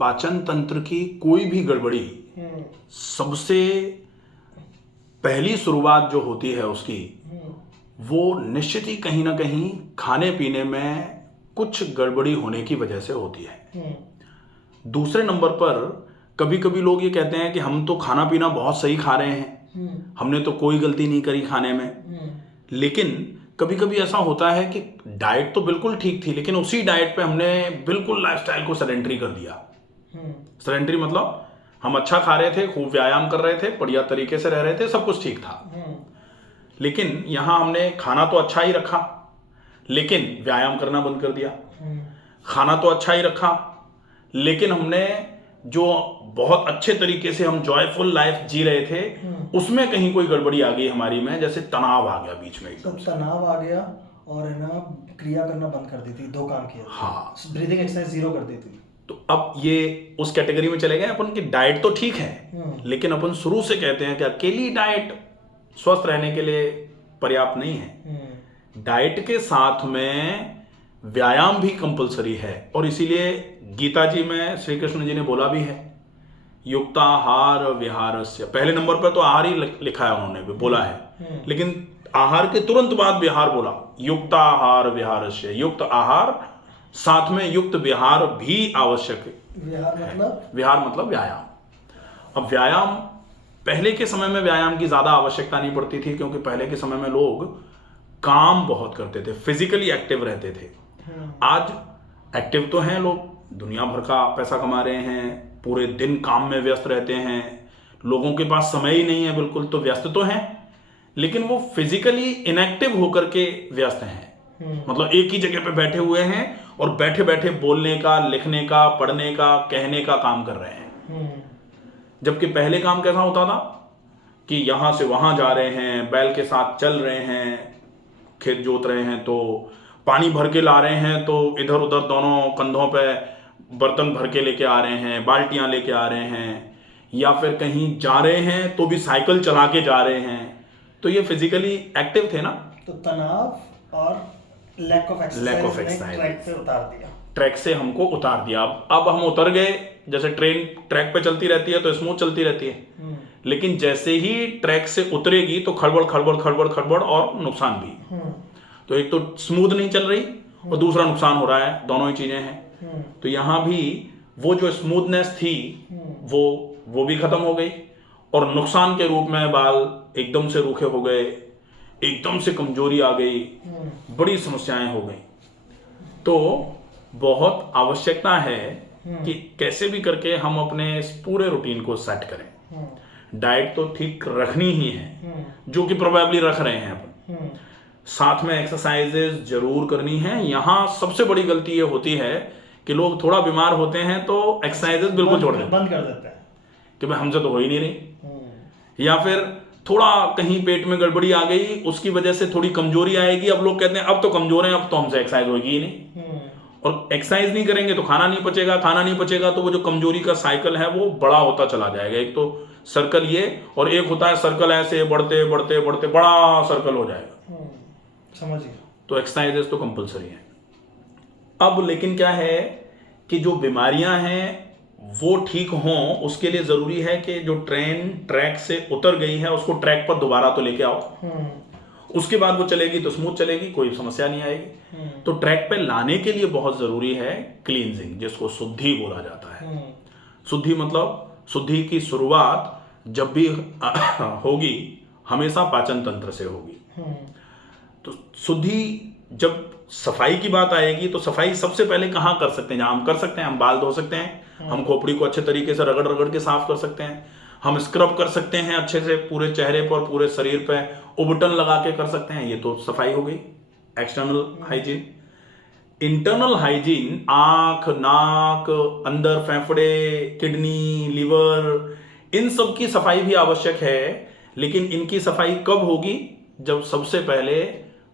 पाचन तंत्र की कोई भी गड़बड़ी सबसे पहली शुरुआत जो होती है उसकी, वो निश्चित ही कहीं ना कहीं खाने पीने में कुछ गड़बड़ी होने की वजह से होती है। दूसरे नंबर पर कभी कभी लोग ये कहते हैं कि हम तो खाना पीना बहुत सही खा रहे हैं, हमने तो कोई गलती नहीं करी खाने में। लेकिन कभी कभी ऐसा होता है कि डाइट तो बिल्कुल ठीक थी, लेकिन उसी डाइट पे हमने बिल्कुल लाइफस्टाइल को सेडेंटरी कर दिया। सेडेंटरी मतलब हम अच्छा खा रहे थे, खूब व्यायाम कर रहे थे, बढ़िया तरीके से रह रहे थे, सब कुछ ठीक था, लेकिन यहां हमने खाना तो अच्छा ही रखा लेकिन व्यायाम करना बंद कर दिया। खाना तो अच्छा ही रखा लेकिन हमने जो बहुत अच्छे तरीके से हम जॉयफुल लाइफ जी रहे थे उसमें कहीं कोई गड़बड़ी आ गई हमारी में, जैसे तनाव आ गया बीच में, एकदम तनाव आ गया और है ना क्रिया करना बंद कर दी थी, दो काम किए। हाँ, ब्रीदिंग एक्सरसाइज जीरो कर दी थी। तो अब ये उस कैटेगरी में चले गए अपन की डाइट तो ठीक है लेकिन अपन शुरू से कहते हैं कि अकेली डाइट स्वस्थ रहने के लिए पर्याप्त नहीं है। डाइट के साथ में व्यायाम भी कंपलसरी है, और इसीलिए गीता जी में श्री कृष्ण जी ने बोला भी है, युक्ताहार विहारस्य। पहले नंबर पर तो आहार ही लिखा है, उन्होंने भी बोला है, लेकिन आहार के तुरंत बाद विहार बोला, युक्ताहार विहारस्य। युक्त आहार साथ में युक्त विहार भी आवश्यक है। विहार मतलब व्यायाम। अब व्यायाम, पहले के समय में व्यायाम की ज्यादा आवश्यकता नहीं पड़ती थी, क्योंकि पहले के समय में लोग काम बहुत करते थे, फिजिकली एक्टिव रहते थे। आज एक्टिव तो हैं लोग, दुनिया भर का पैसा कमा रहे हैं, पूरे दिन काम में व्यस्त रहते हैं, लोगों के पास समय ही नहीं है बिल्कुल, तो व्यस्त तो हैं लेकिन वो फिजिकली इनएक्टिव होकर के व्यस्त हैं। मतलब एक ही जगह पे बैठे हुए हैं और बैठे बैठे बोलने का, लिखने का, पढ़ने का, कहने का काम कर रहे हैं। जबकि पहले काम कैसा होता था कि यहां से वहां जा रहे हैं, बैल के साथ चल रहे हैं, खेत जोत रहे हैं तो पानी भर के ला रहे हैं, तो इधर उधर दोनों कंधों पे बर्तन भर के लेके आ रहे हैं, बाल्टियां लेके आ रहे हैं, या फिर कहीं जा रहे हैं तो भी साइकिल चला के जा रहे हैं, तो ये फिजिकली एक्टिव थे ना। तो तनाव और लैक ऑफ एक्सरसाइज ट्रैक से उतार दिया, ट्रैक से हमको उतार दिया। अब हम उतर गए, जैसे ट्रेन ट्रैक पे चलती रहती है तो स्मूथ चलती रहती है, लेकिन जैसे ही ट्रैक से उतरेगी तो खड़बड़ खड़बड़ खड़बड़ खड़बड़ और नुकसान भी। तो एक तो स्मूथ नहीं चल रही और दूसरा नुकसान हो रहा है, दोनों ही चीजें हैं। तो यहां भी वो जो स्मूथनेस थी वो भी खत्म हो गई, और नुकसान के रूप में बाल एकदम से रूखे हो गए, एकदम से कमजोरी आ गई, बड़ी समस्याएं हो गई। तो बहुत आवश्यकता है कि कैसे भी करके हम अपने इस पूरे रूटीन को सेट करें। डाइट तो ठीक रखनी ही है, जो कि प्रोबेबली रख रहे हैं अपन, साथ में एक्सरसाइजेज जरूर करनी है। यहाँ सबसे बड़ी गलती ये होती है कि लोग थोड़ा बीमार होते हैं तो एक्सरसाइजेज बिल्कुल छोड़ देते, बंद कर देते हैं कि भाई हमसे तो हो ही नहीं रही, या फिर थोड़ा कहीं पेट में गड़बड़ी आ गई, उसकी वजह से थोड़ी कमजोरी आएगी, अब लोग कहते हैं अब तो कमजोर हैं, अब तो हमसे एक्सरसाइज होगी ही नहीं। और एक्सरसाइज नहीं करेंगे तो खाना नहीं पचेगा, खाना नहीं पचेगा तो वो जो कमजोरी का साइकिल है वो बड़ा होता चला जाएगा। एक तो सर्कल ये, और एक होता है सर्कल ऐसे बढ़ते बढ़ते बढ़ते बड़ा सर्कल हो जाएगा। समझिए। तो एक्सरसाइजेस तो कंपलसरी है। अब लेकिन क्या है कि जो बीमारियां हैं वो ठीक हों, उसके लिए जरूरी है कि जो ट्रेन ट्रैक से उतर गई है उसको ट्रैक पर दोबारा तो लेके आओ, उसके बाद वो चलेगी तो स्मूथ चलेगी, कोई समस्या नहीं आएगी। तो ट्रैक पे लाने के लिए बहुत जरूरी है क्लींजिंग, जिसको शुद्धि बोला जाता है। शुद्धि मतलब शुद्धि की शुरुआत जब भी होगी हमेशा पाचन तंत्र से होगी। तो शुद्धि, जब सफाई की बात आएगी तो सफाई सबसे पहले कहाँ कर सकते हैं? जहां हम कर सकते हैं, हम बाल धो सकते हैं, हम खोपड़ी को अच्छे तरीके से रगड़ रगड़ के साफ कर सकते हैं, हम स्क्रब कर सकते हैं अच्छे से पूरे चेहरे पर, पूरे शरीर पे उबटन लगा के कर सकते हैं, ये तो सफाई हो गई एक्सटर्नल हाइजीन। इंटरनल हाइजीन, आंख, नाक, अंदर फेफड़े, किडनी, लिवर, इन सब की सफाई भी आवश्यक है। लेकिन इनकी सफाई कब होगी? जब सबसे पहले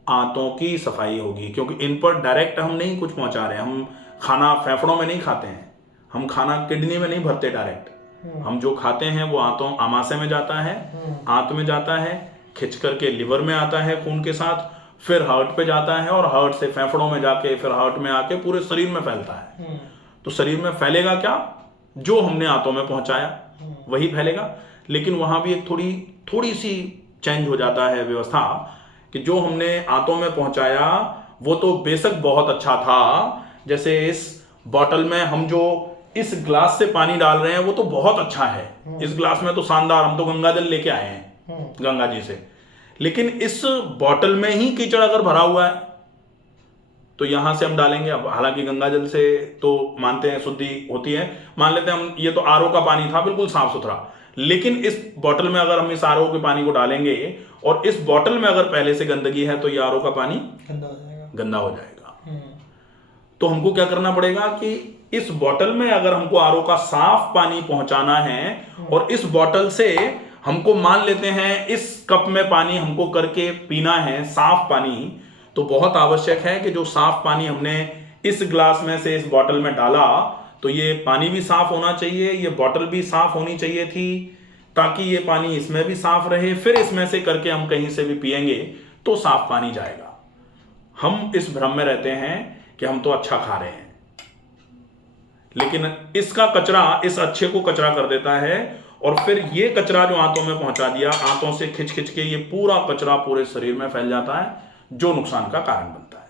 आंतों की सफाई होगी, क्योंकि इन पर डायरेक्ट हम नहीं कुछ पहुंचा रहे हैं। हम खाना फेफड़ों में नहीं खाते हैं, हम खाना किडनी में नहीं भरते डायरेक्ट, हम जो खाते हैं वो आंतों आमाशय में जाता है, आंत में जाता है, खिंच करके लिवर में आता है खून के साथ, फिर हार्ट पे जाता है, और हार्ट से फेफड़ों में जाके फिर हार्ट में आके पूरे शरीर में फैलता है। तो शरीर में फैलेगा क्या? जो हमने आंतों में पहुंचाया वही फैलेगा। लेकिन वहां भी एक थोड़ी सी चेंज हो जाता है व्यवस्था कि जो हमने आंतों में पहुंचाया वो तो बेशक बहुत अच्छा था। जैसे इस बॉटल में हम जो इस ग्लास से पानी डाल रहे हैं वो तो बहुत अच्छा है, इस ग्लास में तो शानदार, हम तो गंगा जल लेके आए हैं गंगा जी से। लेकिन इस बॉटल में ही कीचड़ अगर भरा हुआ है तो यहां से हम डालेंगे। अब हालांकि गंगा जल से तो मानते हैं शुद्धि होती है, मान लेते हैं हम ये तो आरओ का पानी था बिल्कुल साफ सुथरा, लेकिन इस बॉटल में अगर हम इस आरओ के पानी को डालेंगे और इस बॉटल में अगर पहले से गंदगी है तो ये आरओ का पानी गंदा हो जाएगा। तो हमको क्या करना पड़ेगा कि इस बॉटल में अगर हमको आरओ का साफ पानी पहुंचाना है और इस बॉटल से हमको मान लेते हैं इस कप में पानी हमको करके पीना है साफ पानी, तो बहुत आवश्यक है कि जो साफ पानी हमने इस ग्लास में से इस बॉटल में डाला तो ये पानी भी साफ होना चाहिए, ये बॉटल भी साफ होनी चाहिए थी ताकि ये पानी इसमें भी साफ रहे। फिर इसमें से करके हम कहीं से भी पिएंगे तो साफ पानी जाएगा। हम इस भ्रम में रहते हैं कि हम तो अच्छा खा रहे हैं, लेकिन इसका कचरा इस अच्छे को कचरा कर देता है और फिर ये कचरा जो आंतों में पहुंचा दिया, आंतों से खिंच खिंच के ये पूरा कचरा पूरे शरीर में फैल जाता है जो नुकसान का कारण बनता है।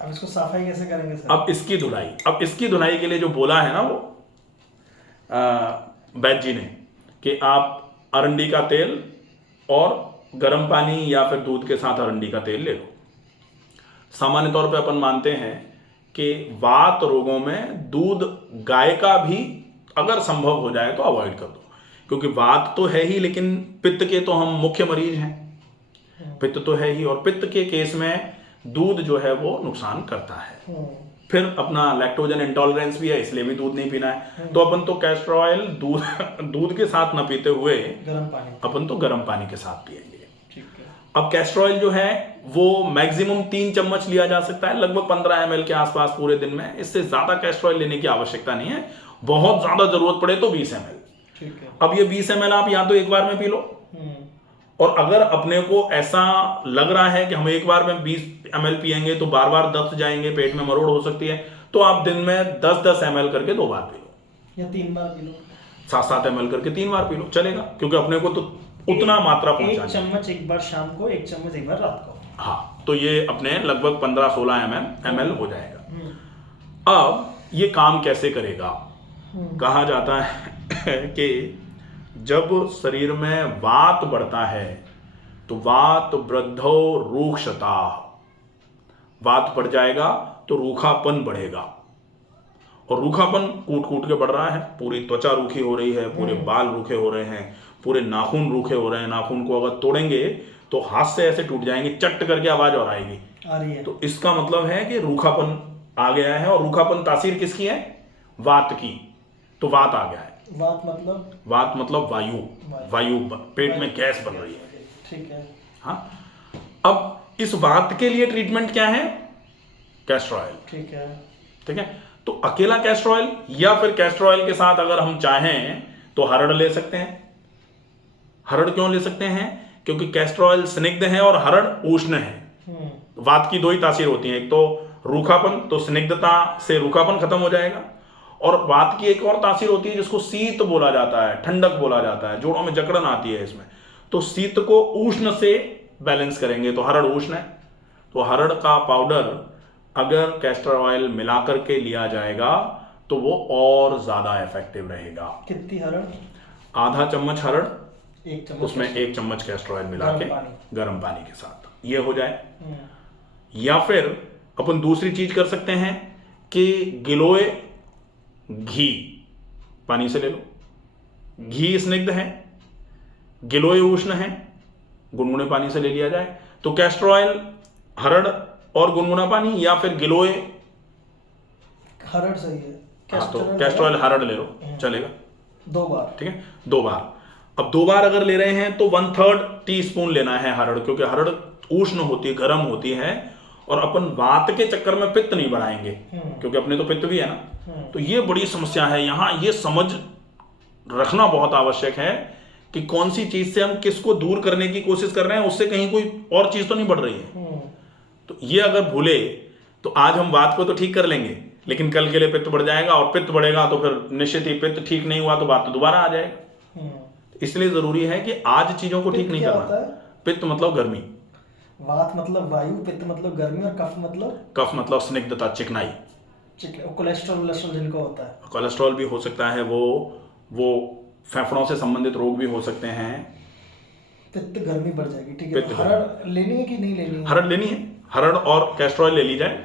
अब इसको सफाई कैसे करेंगे सर? अब इसकी धुलाई के लिए जो बोला है ना वो वैद्य जी ने कि आप अरंडी का तेल और गर्म पानी या फिर दूध के साथ अरंडी का तेल ले लो। सामान्य तौर पे अपन मानते हैं कि वात रोगों में दूध गाय का भी अगर संभव हो जाए तो अवॉइड कर दो, क्योंकि वात तो है ही लेकिन पित्त के तो हम मुख्य मरीज हैं, पित्त तो है ही, और पित्त के केस में दूध जो है वो नुकसान करता है। फिर अपना लैक्टोजन इंटॉलरेंस भी है, इसलिए भी दूध नहीं पीना है। तो अपन तो कैस्टर ऑयल दूध के साथ न पीते हुए अपन तो गर्म पानी के साथ पिएंगे। अब कैस्टर ऑयल जो है वो मैक्सिमम 3 चम्मच लिया जा सकता है, लगभग 15 ml के आसपास पूरे दिन में। इससे ज्यादा कैस्टर ऑयल लेने की आवश्यकता नहीं है, बहुत ज्यादा जरूरत पड़े तो 20 ml। अब ये 20 ml आप या तो एक बार में पी लो, और अगर अपने को ऐसा लग रहा है कि हम एक बार में 20 ml पिएंगे तो बार बार दस्त जाएंगे, पेट में मरोड़ हो सकती है, तो आप दिन में 10-10 ml करके 2 बार पी लो या 3 बार पी लो, 7-7 ml करके 3 बार पी लो, चलेगा। क्योंकि अपने को तो उतना मात्रा पहुंचानी, 1 चम्मच एक बार शाम को, 1 चम्मच एक बार रात को। हाँ, तो ये अपने लगभग 15-16 ml हो जाएगा। अब ये काम कैसे करेगा? कहा जाता है कि जब शरीर में वात बढ़ता है तो वात वृद्धो रूक्षता, वात बढ़ जाएगा तो रूखापन बढ़ेगा, और रूखापन कूट कूट के बढ़ रहा है, पूरी त्वचा रूखी हो रही है, पूरे बाल रूखे हो रहे हैं, पूरे नाखून रूखे हो रहे हैं। नाखून को अगर तोड़ेंगे तो हाथ से ऐसे टूट जाएंगे, चट करके आवाज और आएगी आ रही है। तो इसका मतलब है कि रूखापन आ गया है, और रूखापन तासीर किसकी है? वात की। तो वात आ गया है। वात मतलब वायु पेट में गैस बन रही है। ठीक है। हाँ, अब इस वात के लिए ट्रीटमेंट क्या है? Castor oil. ठीक है। ठीक है, तो अकेला कैस्टर ऑयल या फिर कैस्टर ऑयल के साथ अगर हम चाहें तो हरड़ ले सकते हैं। हरड़ क्यों ले सकते हैं? क्योंकि कैस्टर ऑयल स्निग्ध है और हरड़ उष्ण है। वात की 2 ही तासीर होती हैं, एक तो रूखापन, तो स्निग्धता से रूखापन खत्म हो जाएगा, और वात की एक और तासीर होती है जिसको शीत बोला जाता है, ठंडक बोला जाता है, जोड़ों में जकड़न आती है इसमें, तो शीत को उष्ण से बैलेंस करेंगे। तो हरड़ उष्ण है, तो हरड़ का पाउडर अगर कैस्टर ऑयल मिला करके लिया जाएगा तो वो और ज्यादा इफेक्टिव रहेगा। कितनी हरड़? आधा चम्मच हरड़, 1 चम्मच, उसमें 1 चम्मच कैस्टर ऑयल मिला के गर्म पानी के साथ ये हो जाए। या फिर अपन दूसरी चीज कर सकते हैं कि गिलोय घी पानी से ले लो। घी स्निग्ध है, गिलोय उष्ण है, गुनगुने पानी से ले लिया जाए। तो कैस्टर ऑयल, हरड़ और गुनगुना पानी, या फिर गिलोय। हरड़ सही है। हाँ, तो कैस्टर ऑयल हरड़ ले लो, चलेगा 2 बार। ठीक है, 2 बार। अब 2 बार अगर ले रहे हैं तो 1/3 टीस्पून लेना है हरड़, क्योंकि हरड़ उष्ण होती है, गर्म होती है, और अपन वात के चक्कर में पित्त नहीं बढ़ाएंगे, क्योंकि अपने तो पित्त भी है ना। तो ये बड़ी समस्या है। यहाँ ये समझ रखना बहुत आवश्यक है कि कौन सी चीज से हम किसको दूर करने की कोशिश कर रहे हैं, उससे कहीं कोई और चीज तो नहीं बढ़ रही है। तो ये अगर भूले तो आज हम वात को तो ठीक कर लेंगे, लेकिन कल के लिए पित्त बढ़ जाएगा, और पित्त बढ़ेगा तो फिर निश्चित ही पित्त ठीक नहीं हुआ तो बात तो दोबारा आ जाएगा। इसलिए जरूरी है कि आज चीजों को ठीक नहीं करना। पित्त मतलब गर्मी, वात मतलब वायु, पित्त मतलब गर्मी, और कफ मतलब स्निग्धता, चिकनाई। कोलेस्ट्रॉल जिनको होता है, कोलेस्ट्रॉल भी हो सकता है, वो फेफड़ों से संबंधित रोग भी हो सकते हैं। पित्त गर्मी बढ़ जाएगी, ठीक है। हरड़ लेनी है कि नहीं लेनी है? हरड़ लेनी है, हरड़ और कैस्ट्रॉल ले ली जाए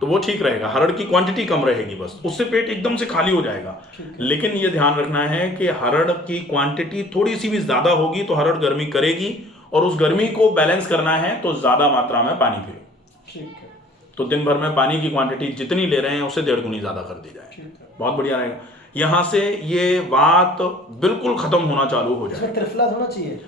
तो वो ठीक रहेगा। हरड़ की क्वांटिटी कम रहेगी बस, उससे पेट एकदम से खाली हो जाएगा। लेकिन ये ध्यान रखना है कि हरड़ की क्वांटिटी थोड़ी सी भी ज्यादा होगी तो हरड़ गर्मी करेगी, और उस गर्मी को बैलेंस करना है तो ज्यादा मात्रा में पानी पी लो। ठीक है। तो दिन भर में पानी की क्वांटिटी जितनी ले रहे हैं उससे 1.5 गुनी ज्यादा कर दी जाए, बहुत बढ़िया रहेगा। यहाँ से ये वात बिल्कुल खत्म होना चालू हो जाए। त्रिफला होना चाहिए।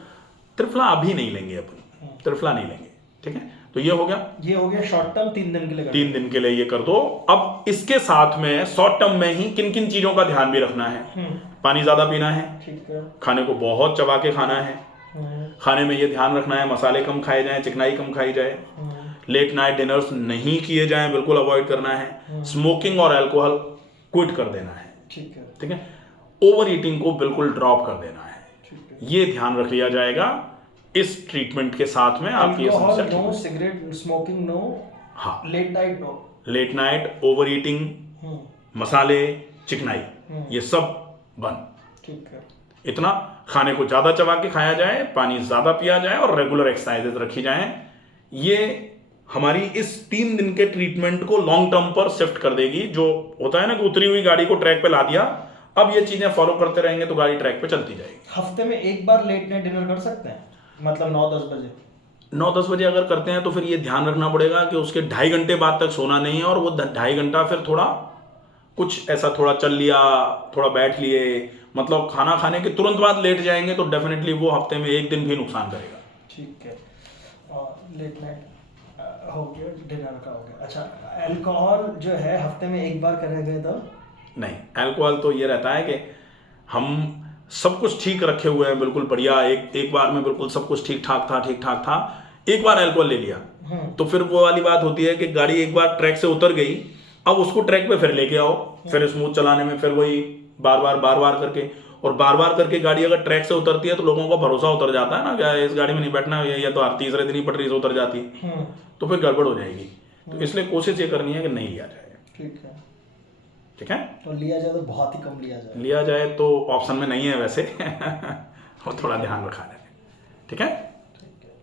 त्रिफला अभी नहीं लेंगे अपन, त्रिफला नहीं लेंगे, ठीक है। तो ये हो गया शॉर्ट टर्म, 3 दिन के लिए 3 दिन के लिए ये कर दो। अब इसके साथ में शॉर्ट टर्म में ही किन किन चीजों का ध्यान भी रखना है। पानी ज्यादा पीना है, ठीक है। खाने को बहुत चबा के खाना है, खाने में ये ध्यान रखना है मसाले कम खाए जाएं, चिकनाई कम खाई जाए, लेट नाइट डिनर्स नहीं किए जाएं, बिल्कुल अवॉइड करना है। स्मोकिंग और अल्कोहल क्विट कर देना है, ठीक है। ओवर ईटिंग को बिल्कुल ड्रॉप कर देना है। ये ध्यान रख लिया जाएगा इस ट्रीटमेंट के साथ में। आपकी समस्या नो, सिगरेट स्मोकिंग नो, हाँ, late night no, late night, over eating, मसाले, चिकनाई, ये सब बंद, ठीक है। इतना खाने को ज्यादा चबा के खाया जाए, पानी ज्यादा पिया जाए, और रेगुलर एक्सरसाइजेज रखी जाएं। ये हमारी इस 3 दिन के ट्रीटमेंट को लॉन्ग टर्म पर शिफ्ट कर देगी। जो होता है ना कि उतरी हुई गाड़ी को ट्रैक पे ला दिया, अब ये चीजें फॉलो करते रहेंगे तो गाड़ी ट्रैक पे चलती जाएगी। हफ्ते में एक बार लेट नाइट डिनर कर सकते हैं, मतलब 9-10 बजे? 9-10 बजे अगर करते हैं तो फिर ये ध्यान रखना पड़ेगा कि उसके 2.5 घंटे बाद तक सोना नहीं है, और वो 2.5 घंटा फिर थोड़ा कुछ ऐसा थोड़ा चल लिया, थोड़ा बैठ लिए, मतलब खाना खाने के तुरंत बाद लेट जाएंगे तो डेफिनेटली वो हफ्ते में 1 दिन भी नुकसान करेगा। ठीक है। और लेट नाइट हो गया, डिनर का हो गया। अच्छा, अल्कोहल जो है हफ्ते में एक बार करेंगे तो? नहीं, अल्कोहल तो ये रहता है कि हम सब कुछ ठीक रखे हुए हैं, बिल्कुल बढ़िया, एक बार में बिल्कुल सब कुछ ठीक ठाक था, एक बार अल्कोहल ले लिया तो फिर वो वाली बात होती है कि गाड़ी एक बार ट्रैक से उतर गई, अब उसको ट्रैक पे फिर लेके आओ, फिर स्मूथ चलाने में फिर वही बार बार करके, और बार बार करके गाड़ी अगर ट्रैक से उतरती है तो लोगों का भरोसा उतर जाता है ना, क्या इस गाड़ी में नहीं बैठना, या तो हर तीसरे दिन ही पटरी से उतर जाती है, तो फिर गड़बड़ हो जाएगी। तो इसलिए कोशिश ये करनी है कि नहीं लिया जाए। ठीक है। तो लिया जाए तो बहुत ही कम लिया जाए तो ऑप्शन में नहीं है वैसे वो थोड़ा ध्यान रखा जाए, ठीक है।